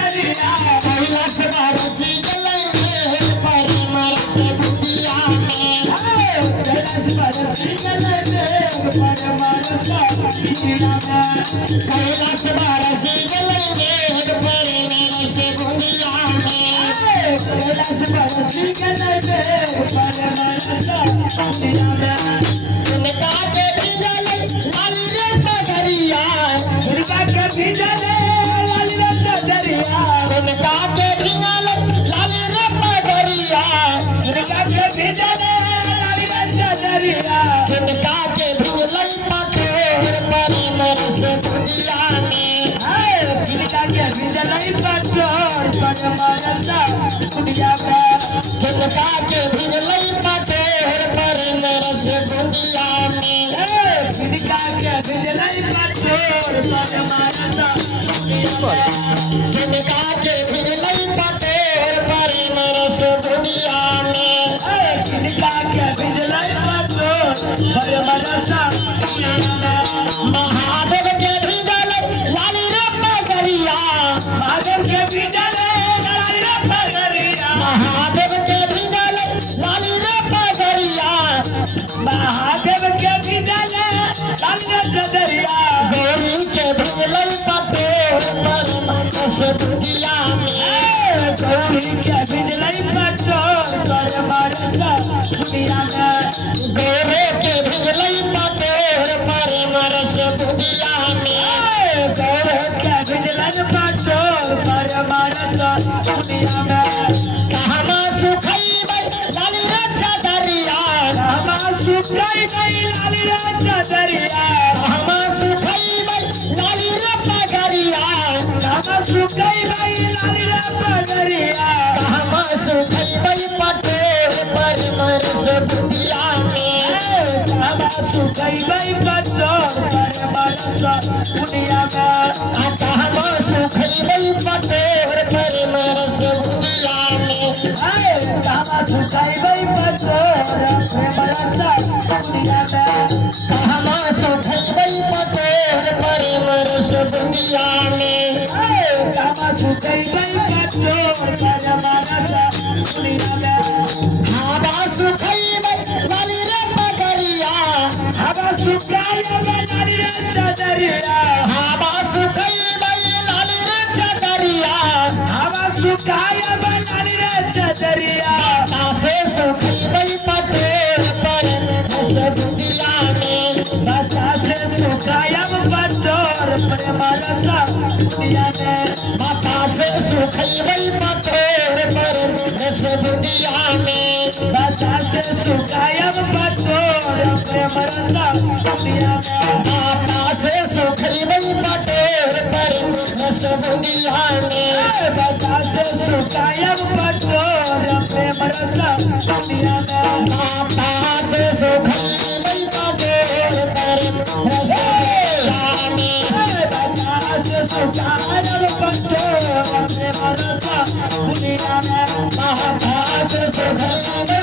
कैलाश बारसी गलेंगे पर मेरे से बुंदिया में कैलाश बारसी गलेंगे पर मेरे से बुंदिया में इनका के भिजले लाली रे पगरिया इनका के भिजले लाली रे पगरिया इनका के भिजले लाली रे पगरिया इनका के भिजले लाली रे पगरिया इनका के भिजले से बुंदिया में इनका के भिजले पटोर पर मारता बुंदिया में इनका के भिजले पटोर पर मेरे से बुंदिया में इनका के भिजले पटोर पर मारता बुंदिया में इनका के भिजले पटोर पर मेरे से बुंदिया में इनका के भिजले पटोर पर मारता बुंदिया में महादेव के भिजले लाली रे पगरिया महादेव के भिजले लाली रे पगरिया महादेव के भिजले लाली रे पगरिया महादेव के भिजले लाली रे पगरिया गौरी के भिजले पटोर पर से बुंदिया में गौरी के भिजले पटोर पर मारता बुंदिया में गौरी के भिजले पटोर पर से बुंदिया में गौर के भिजलन पटोर पर मारता बुंदिया में कहमा सुखैबै लाली रे चदरिया कहमा सुखैबै लाली रे चदरिया कहमा सुखैबै लाली रे पगरिया कहमा सुखैबै लाली रे पगरिया कहमा सुखैबै पटोर पर से बुंदिया में कहमा सुखैबै पटोर पर मारता बुंदिया में कहमा सुखैबै पटोर पर से बुंदिया में कहमा सुखैबै पटोर पर मारता बुंदिया में कहमा सुखैबै पटोर पर से बुंदिया में कहमा सुखैबै पटोर पर मारता बुंदिया में हवा सुखैबै लाली रे पगरिया हवा सुखैबै लाली रे चदरिया हवा सुखैबै लाली रे चदरिया हवा सुखैबै लाली रे चदरिया से सुखैबै पटोर पर से बुंदिया में बता से सुखैबै पटोर पर मारता बुंदिया में बता से सुखैबै पटोर पर से बुंदिया में बता से सुखैबै पटोर पर मारता बुंदिया में बता से सुखैबै पटोर पर से बुंदिया में बता से सुखैबै पटोर पर मारता बुंदिया में बता से सुखैबै पटोर पर से बुंदिया में बता से सुखैबै पटोर पर मारता बुंदिया में बता से सुखैबै